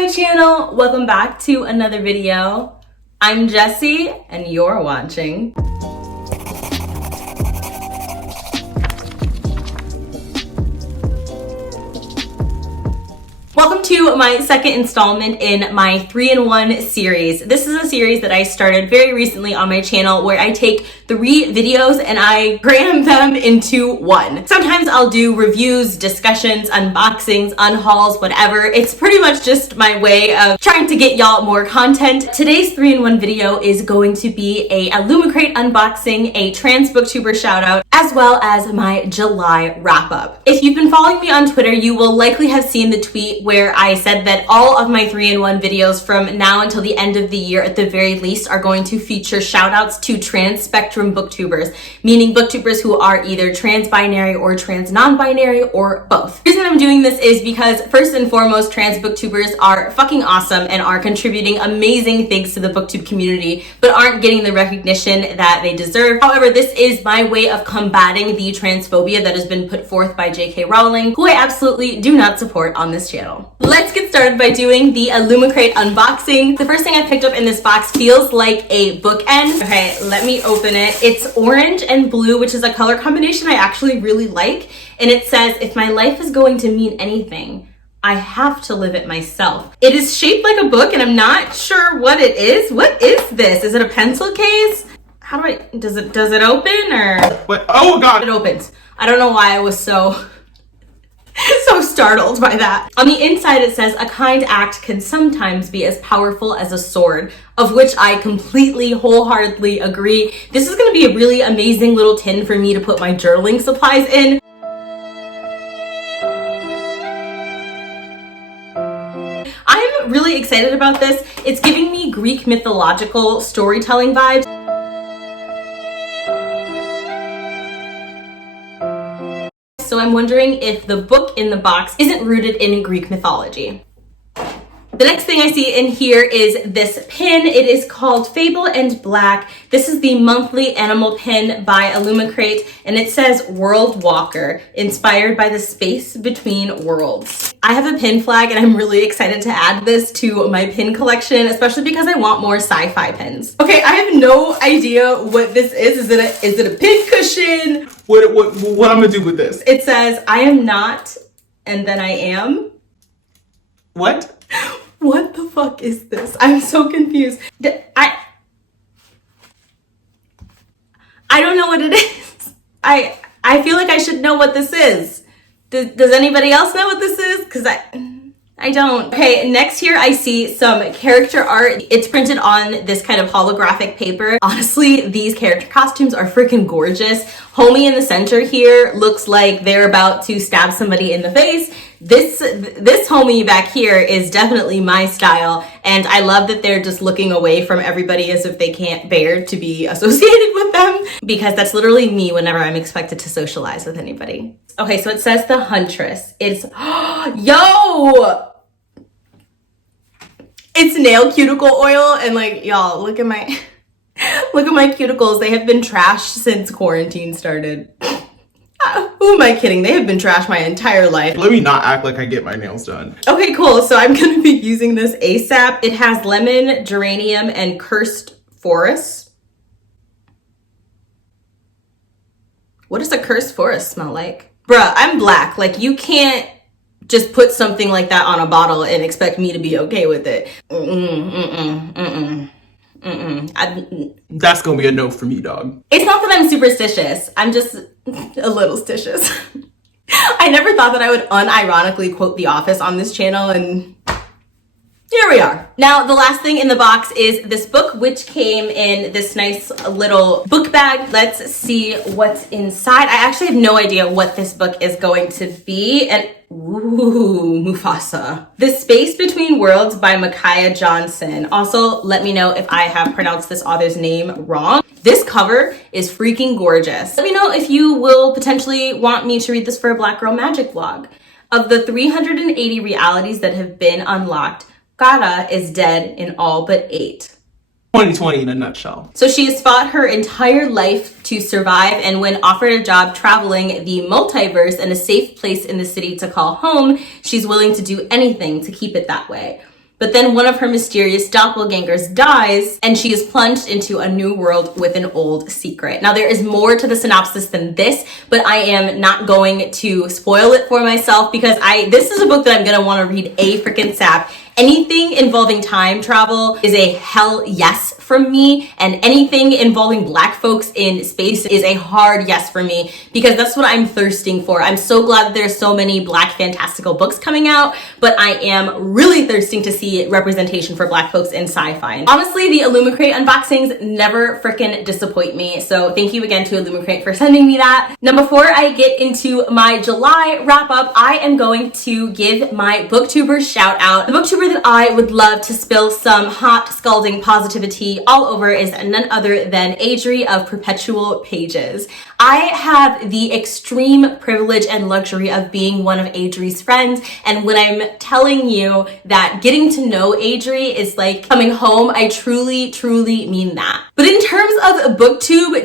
my channel. Welcome back to another video. I'm Jessie and you're watching Welcome to my second installment in my 3-in-1 series. This is a series that I started very recently on my channel where I take 3 videos and I cram them into one. Sometimes I'll do reviews, discussions, unboxings, unhauls, whatever. It's pretty much just my way of trying to get y'all more content. Today's 3-in-1 video is going to be a Illumicrate unboxing, a trans booktuber shout out, as well as my July wrap up. If you've been following me on Twitter, you will likely have seen the tweet where I said that all of my 3-in-1 videos from now until the end of the year at the very least are going to feature shout outs to trans spectrum booktubers, meaning booktubers who are either trans binary or trans non-binary or both. The reason I'm doing this is because first and foremost, trans booktubers are fucking awesome and are contributing amazing things to the booktube community, but aren't getting the recognition that they deserve. However, this is my way of combating the transphobia that has been put forth by J.K. Rowling, who I absolutely do not support on this channel. Let's get started by doing the Illumicrate unboxing. The first thing I picked up in this box feels like a bookend. Okay, let me open it. It's orange and blue, which is a color combination I actually really like. And it says, if my life is going to mean anything, I have to live it myself. It is shaped like a book and I'm not sure what it is. What is this? Is it a pencil case? How do I, does it open or? What? Oh God. It opens. I don't know why I was so startled by that. On the inside it says, a kind act can sometimes be as powerful as a sword, of which I completely wholeheartedly agree. This is gonna be a really amazing little tin for me to put my journaling supplies in. I'm really excited about this. It's giving me Greek mythological storytelling vibes. So I'm wondering if the book in the box isn't rooted in Greek mythology. The next thing I see in here is this pin. It is called Fable and Black. This is the monthly animal pin by Illumicrate, and it says World Walker, inspired by the space between worlds. I have a pin flag and I'm really excited to add this to my pin collection, especially because I want more sci-fi pins. Okay, I have no idea what this is. Is it a pin cushion? What I'm gonna do with this? It says, I am not, and then I am. What? What the fuck is this? I'm so confused. I don't know what it is. I feel like I should know what this is. Does anybody else know what this is? Because I don't. Okay, next here I see some character art. It's printed on this kind of holographic paper. Honestly, these character costumes are freaking gorgeous. Homie in the center here looks like they're about to stab somebody in the face. This homie back here is definitely my style, and I love that they're just looking away from everybody as if they can't bear to be associated with them, because that's literally me whenever I'm expected to socialize with anybody. Okay, so it says the Huntress. It's, yo! It's nail cuticle oil, and like, y'all, look at my cuticles. They have been trashed since quarantine started. Who am I kidding? They have been trashed my entire life. Let me not act like I get my nails done. Okay, cool. So I'm gonna be using this ASAP. It has lemon, geranium, and cursed forest. What does a cursed forest smell like? Bruh, I'm black. Like, you can't just put something like that on a bottle and expect me to be okay with it. That's gonna be a no for me, dog. It's not that I'm superstitious. I'm just a little stitious. I never thought that I would unironically quote The Office on this channel, and here we are. Now, the last thing in the box is this book, which came in this nice little book bag. Let's see what's inside. I actually have no idea what this book is going to be. And ooh, Mufasa. The Space Between Worlds by Micaiah Johnson. Also, let me know if I have pronounced this author's name wrong. This cover is freaking gorgeous. Let me know if you will potentially want me to read this for a Black Girl Magic vlog. Of the 380 realities that have been unlocked, Kara is dead in all but 8. 2020 in a nutshell. So she has fought her entire life to survive, and when offered a job traveling the multiverse and a safe place in the city to call home, she's willing to do anything to keep it that way. but then one of her mysterious doppelgangers dies, and she is plunged into a new world with an old secret. Now, there is more to the synopsis than this, but I am not going to spoil it for myself because this is a book that I'm gonna wanna read a freaking sap. Anything involving time travel is a hell yes from me, and anything involving Black folks in space is a hard yes for me because that's what I'm thirsting for. I'm so glad that there's so many Black fantastical books coming out, but I am really thirsting to see representation for Black folks in sci-fi. Honestly, the Illumicrate unboxings never freaking disappoint me, so thank you again to Illumicrate for sending me that. Now, before I get into my July wrap up, I am going to give my booktuber shout out. The booktuber that I would love to spill some hot, scalding positivity all over is none other than Adri of Perpetual Pages. I have the extreme privilege and luxury of being one of Adri's friends, and when I'm telling you that getting to know Adri is like coming home, I truly, truly mean that. But in terms of booktube,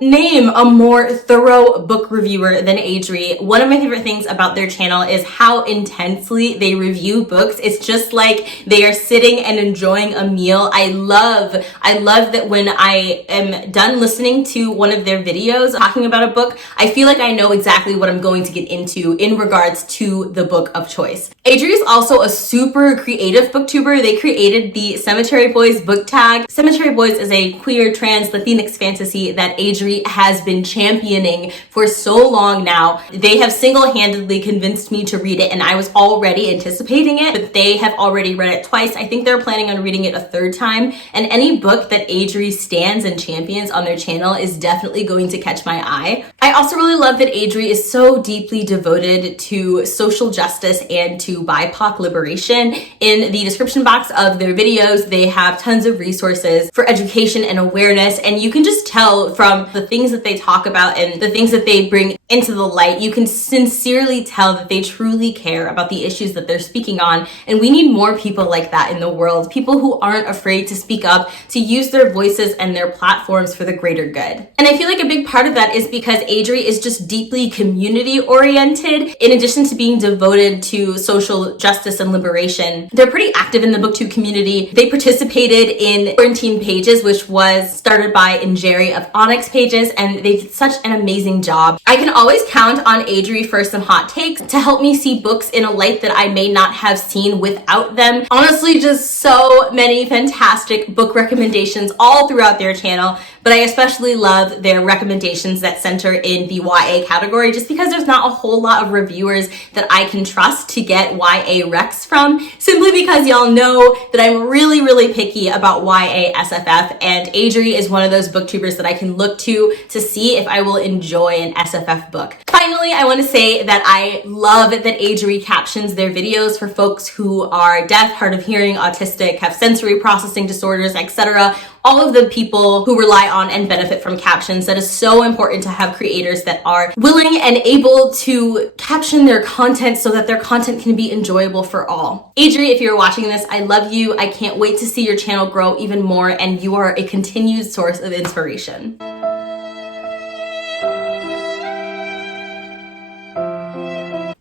name a more thorough book reviewer than Adri. One of my favorite things about their channel is how intensely they review books. It's just like they are sitting and enjoying a meal. I love that when I am done listening to one of their videos talking about a book, I feel like I know exactly what I'm going to get into in regards to the book of choice. Adri is also a super creative booktuber. They created the Cemetery Boys book tag. Cemetery Boys is a queer, trans, Latinx fantasy that Adri has been championing for so long now. They have single-handedly convinced me to read it, and I was already anticipating it, but they have already read it twice. I think they're planning on reading it a third time, and any book that Adri stands and champions on their channel is definitely going to catch my eye. I also really love that Adri is so deeply devoted to social justice and to BIPOC liberation. In the description box of their videos, they have tons of resources for education and awareness, and you can just tell from the things that they talk about and the things that they bring into the light, you can sincerely tell that they truly care about the issues that they're speaking on, and we need more people like that in the world, people who aren't afraid to speak up, to use their voices and their platforms for the greater good. And I feel like a big part of that is because Adri is just deeply community oriented. In addition to being devoted to social justice and liberation, they're pretty active in the booktube community. They participated in Quarantine Pages, which was started by Injeri of Onyx Pages, and they did such an amazing job. I can always count on Adri for some hot takes to help me see books in a light that I may not have seen without them. Honestly, just so many fantastic book recommendations all throughout their channel, but I especially love their recommendations that center in the YA category, just because there's not a whole lot of reviewers that I can trust to get YA recs from, simply because y'all know that I'm really, really picky about YA SFF, and Adri is one of those booktubers that I can look to see if I will enjoy an SFF book. Finally, I want to say that I love that Adri captions their videos for folks who are deaf, hard of hearing, autistic, have sensory processing disorders, etc. All of the people who rely on and benefit from captions. That is so important to have creators that are willing and able to caption their content so that their content can be enjoyable for all. Adri, if you're watching this, I love you. I can't wait to see your channel grow even more, and you are a continued source of inspiration.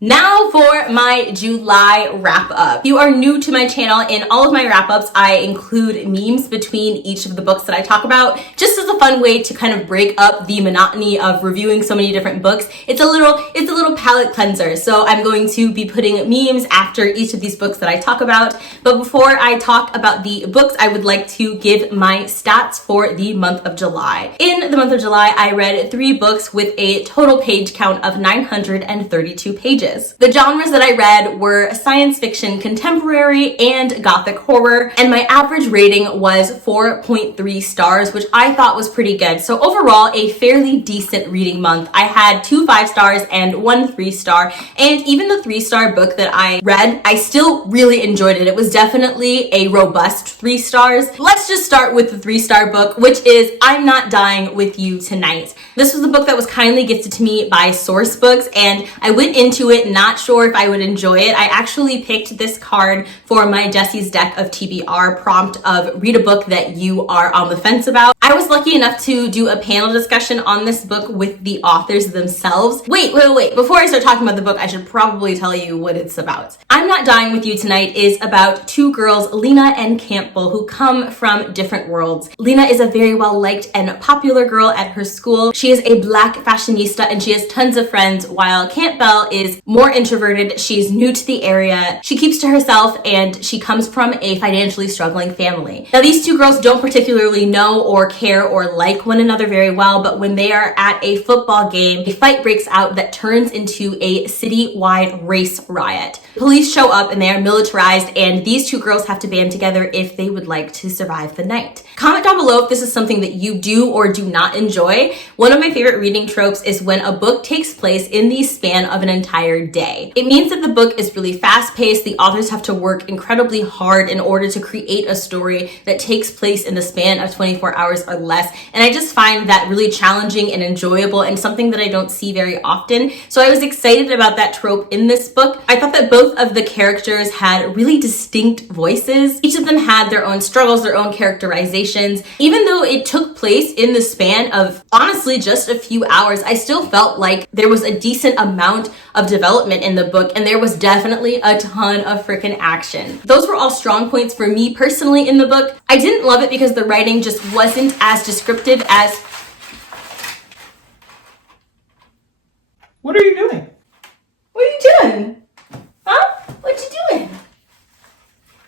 Now for my July wrap up. If you are new to my channel, in all of my wrap ups, I include memes between each of the books that I talk about, just as a fun way to kind of break up the monotony of reviewing so many different books. It's a little palate cleanser. So I'm going to be putting memes after each of these books that I talk about. But before I talk about the books, I would like to give my stats for the month of July. In the month of July, I read 3 books with a total page count of 932 pages. The genres that I read were science fiction, contemporary, and gothic horror, and my average rating was 4.3 stars, which I thought was pretty good. So overall, a fairly decent reading month. I had 2 5-stars and 1 3-star, and even the 3-star book that I read, I still really enjoyed it. It was definitely a robust 3 stars. Let's just start with the 3-star book, which is I'm Not Dying With You Tonight. This was a book that was kindly gifted to me by Source Books, and I went into it not sure if I would enjoy it. I actually picked this card for my Jesse's deck of TBR prompt of read a book that you are on the fence about. I was lucky enough to do a panel discussion on this book with the authors themselves. Wait. Before I start talking about the book, I should probably tell you what it's about. I'm Not Dying With You Tonight is about two girls, Lena and Campbell, who come from different worlds. Lena is a very well-liked and popular girl at her school. She is a black fashionista and she has tons of friends, while Campbell is more introverted. She's new to the area. She keeps to herself and she comes from a financially struggling family. Now, these two girls don't particularly know or care or like one another very well, but when they are at a football game, a fight breaks out that turns into a city-wide race riot. Police show up and they are militarized, and these two girls have to band together if they would like to survive the night. Comment down below if this is something that you do or do not enjoy. One of my favorite reading tropes is when a book takes place in the span of an entire day. It means that the book is really fast-paced. The authors have to work incredibly hard in order to create a story that takes place in the span of 24 hours or less. And I just find that really challenging and enjoyable and something that I don't see very often. So I was excited about that trope in this book. I thought that both of the characters had really distinct voices. Each of them had their own struggles, their own characterizations. Even though it took place in the span of honestly just a few hours, I still felt like there was a decent amount of development in the book, and there was definitely a ton of freaking action. Those were all strong points for me personally in the book. I didn't love it because the writing just wasn't as descriptive as... What are you doing? What are you doing? Huh? What you doing?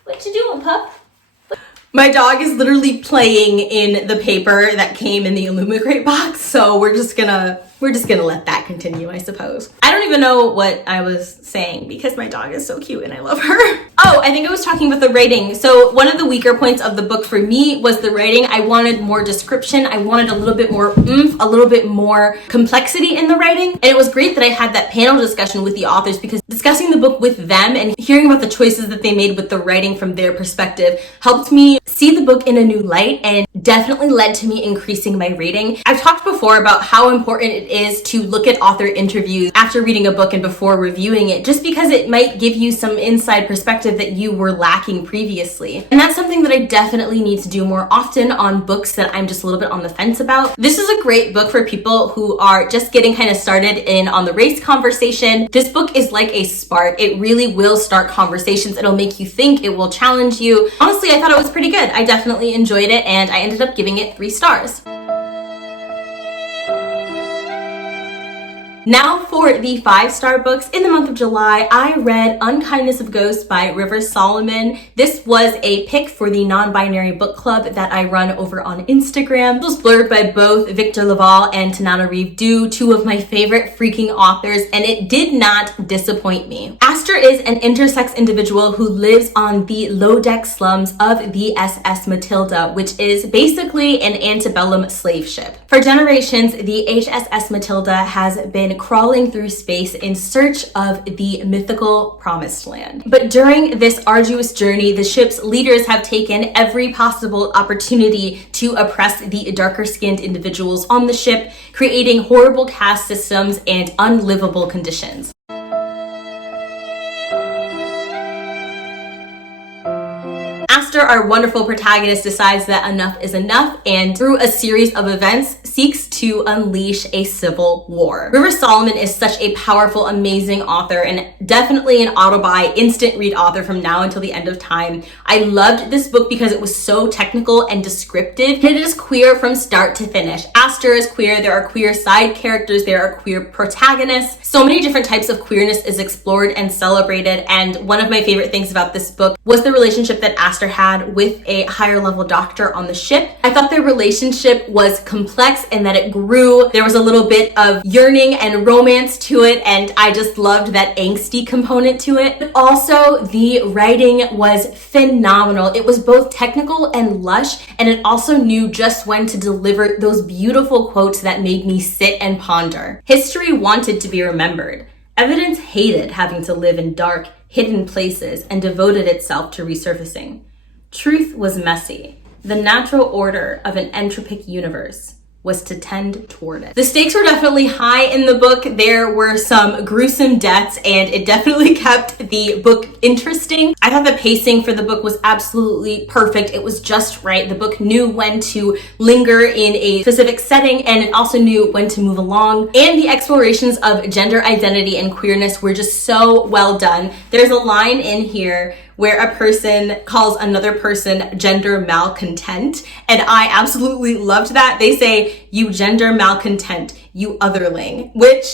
What you doing, pup? My dog is literally playing in the paper that came in the Illumicrate box, so we're just gonna let that continue, I suppose. I don't even know what I was saying because my dog is so cute and I love her. Oh, I think I was talking about the writing. So one of the weaker points of the book for me was the writing. I wanted more description. I wanted a little bit more oomph, a little bit more complexity in the writing. And it was great that I had that panel discussion with the authors, because discussing the book with them and hearing about the choices that they made with the writing from their perspective helped me see the book in a new light and definitely led to me increasing my rating. I've talked before about how important it is to look at author interviews after reading a book and before reviewing it, just because it might give you some inside perspective that you were lacking previously. And that's something that I definitely need to do more often on books that I'm just a little bit on the fence about. This is a great book for people who are just getting kind of started in on the race conversation. This book is like a spark. It really will start conversations. It'll make you think, it will challenge you. Honestly, I thought it was pretty good. I definitely enjoyed it, and I ended up giving it 3 stars. Now for the 5-star books. In the month of July, I read Unkindness of Ghosts by River Solomon. This was a pick for the non-binary book club that I run over on Instagram. It was blurred by both Victor Laval and Tanana Reeve Dew, 2 of my favorite freaking authors, and it did not disappoint me. Aster is an intersex individual who lives on the low-deck slums of the SS Matilda, which is basically an antebellum slave ship. For generations, the HSS Matilda has been crawling through space in search of the mythical promised land. But during this arduous journey, the ship's leaders have taken every possible opportunity to oppress the darker-skinned individuals on the ship, creating horrible caste systems and unlivable conditions. Aster, our wonderful protagonist, decides that enough is enough, and through a series of events seeks to unleash a civil war. River Solomon is such a powerful, amazing author, and definitely an auto-buy, instant read author from now until the end of time. I loved this book because it was so technical and descriptive, and it is queer from start to finish. Aster is queer, there are queer side characters, there are queer protagonists. So many different types of queerness is explored and celebrated, and one of my favorite things about this book was the relationship that Aster had with a higher level doctor on the ship. I thought their relationship was complex and that it grew. There was a little bit of yearning and romance to it, and I just loved that angsty component to it. But also, the writing was phenomenal. It was both technical and lush, and it also knew just when to deliver those beautiful quotes that made me sit and ponder. History wanted to be remembered. Evidence hated having to live in dark, hidden places and devoted itself to resurfacing. Truth was messy. The natural order of an entropic universe was to tend toward it. The stakes were definitely high in the book. There were some gruesome deaths, and it definitely kept the book interesting. I thought the pacing for the book was absolutely perfect. It was just right. The book knew when to linger in a specific setting, and it also knew when to move along. And the explorations of gender identity and queerness were just so well done. There's a line in here where a person calls another person gender malcontent, and I absolutely loved that. They say, "You gender malcontent, you otherling," which,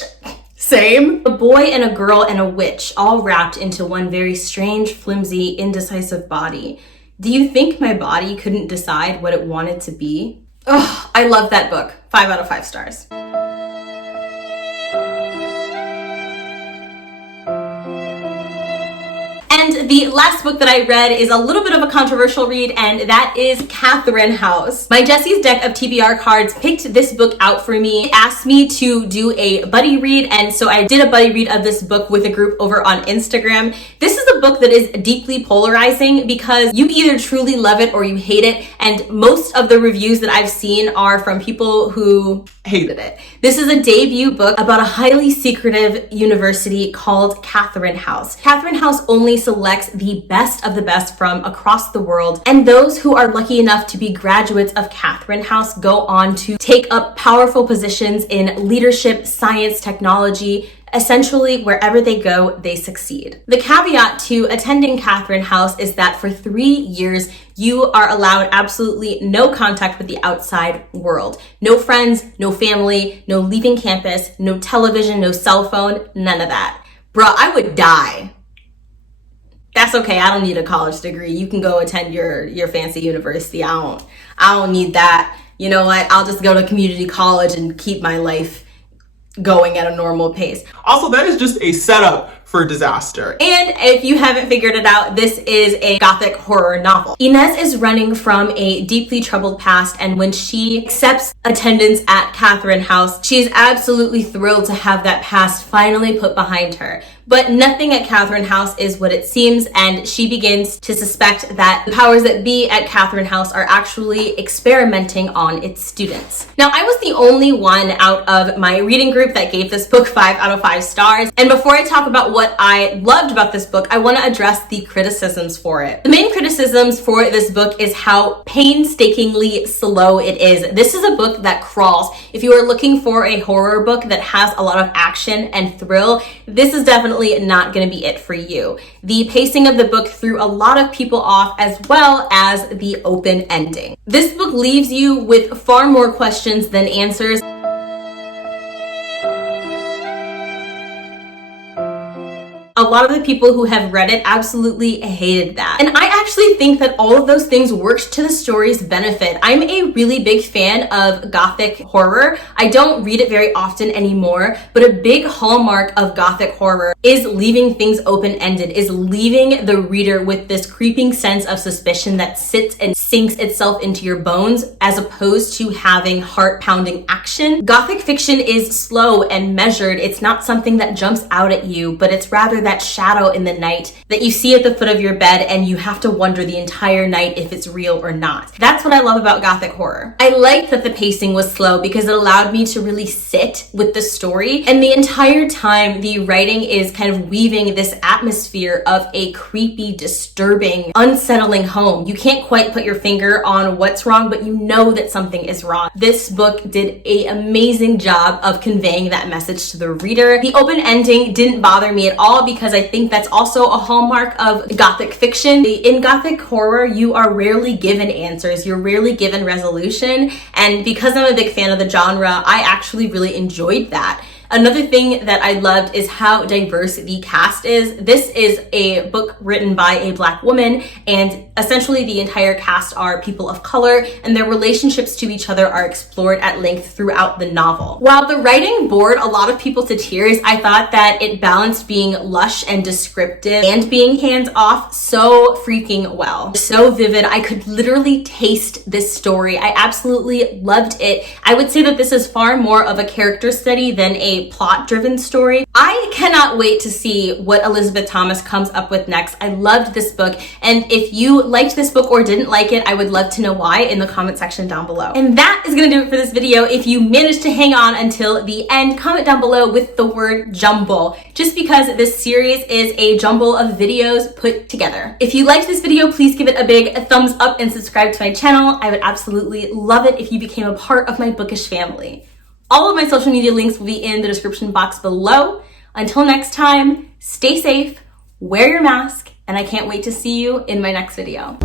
same. A boy and a girl and a witch all wrapped into one very strange, flimsy, indecisive body. Do you think my body couldn't decide what it wanted to be? Oh, I love that book. 5 out of 5 stars. And the last book that I read is a little bit of a controversial read, and that is Katherine House. My Jesse's deck of TBR cards picked this book out for me, asked me to do a buddy read, and so I did a buddy read of this book with a group over on Instagram. This is a book that is deeply polarizing because you either truly love it or you hate it, and most of the reviews that I've seen are from people who hated it. This is a debut book about a highly secretive university called Katherine House. Katherine House only selects the best of the best from across the world, and those who are lucky enough to be graduates of Katherine House go on to take up powerful positions in leadership, science, technology. Essentially, wherever they go, they succeed. The caveat to attending Katherine House is that for 3 years, you are allowed absolutely no contact with the outside world. No friends, no family, no leaving campus, no television, no cell phone, none of that. Bruh, I would die. That's okay, I don't need a college degree. You can go attend your fancy university. I don't need that. You know what? I'll just go to community college and keep my life going at a normal pace. Also, that is just a setup for disaster. And if you haven't figured it out, this is a gothic horror novel. Inez is running from a deeply troubled past, and when she accepts attendance at Katherine House, she is absolutely thrilled to have that past finally put behind her. But nothing at Katherine House is what it seems, and she begins to suspect that the powers that be at Katherine House are actually experimenting on its students. Now, I was the only one out of my reading group that gave this book 5 out of 5 stars. And before I talk about what I loved about this book, I want to address the criticisms for it. The main criticisms for this book is how painstakingly slow it is. This is a book that crawls. If you are looking for a horror book that has a lot of action and thrill, this is definitely not going to be it for you. The pacing of the book threw a lot of people off, as well as the open ending. This book leaves you with far more questions than answers. A lot of the people who have read it absolutely hated that. And I actually think that all of those things worked to the story's benefit. I'm a really big fan of gothic horror. I don't read it very often anymore, but a big hallmark of gothic horror is leaving things open-ended, is leaving the reader with this creeping sense of suspicion that sits and sinks itself into your bones, as opposed to having heart-pounding action. Gothic fiction is slow and measured. It's not something that jumps out at you, but it's rather that shadow in the night that you see at the foot of your bed, and you have to wonder the entire night if it's real or not. That's what I love about gothic horror. I liked that the pacing was slow because it allowed me to really sit with the story, and the entire time the writing is kind of weaving this atmosphere of a creepy, disturbing, unsettling home. You can't quite put your finger on what's wrong, but you know that something is wrong. This book did an amazing job of conveying that message to the reader. The open ending didn't bother me at all because I think that's also a hallmark of gothic fiction. In gothic horror, you are rarely given answers. You're rarely given resolution. And because I'm a big fan of the genre, I actually really enjoyed that. Another thing that I loved is how diverse the cast is. This is a book written by a Black woman, and essentially the entire cast are people of color, and their relationships to each other are explored at length throughout the novel. While the writing bored a lot of people to tears, I thought that it balanced being lush and descriptive and being hands-off so freaking well. So vivid. I could literally taste this story. I absolutely loved it. I would say that this is far more of a character study than a a plot-driven story. I cannot wait to see what Elizabeth Thomas comes up with next. I loved this book, and if you liked this book or didn't like it, I would love to know why in the comment section down below. And that is gonna do it for this video. If you managed to hang on until the end, comment down below with the word jumble, just because this series is a jumble of videos put together. If you liked this video, please give it a big thumbs up and subscribe to my channel. I would absolutely love it if you became a part of my bookish family. All of my social media links will be in the description box below. Until next time, stay safe, wear your mask, and I can't wait to see you in my next video.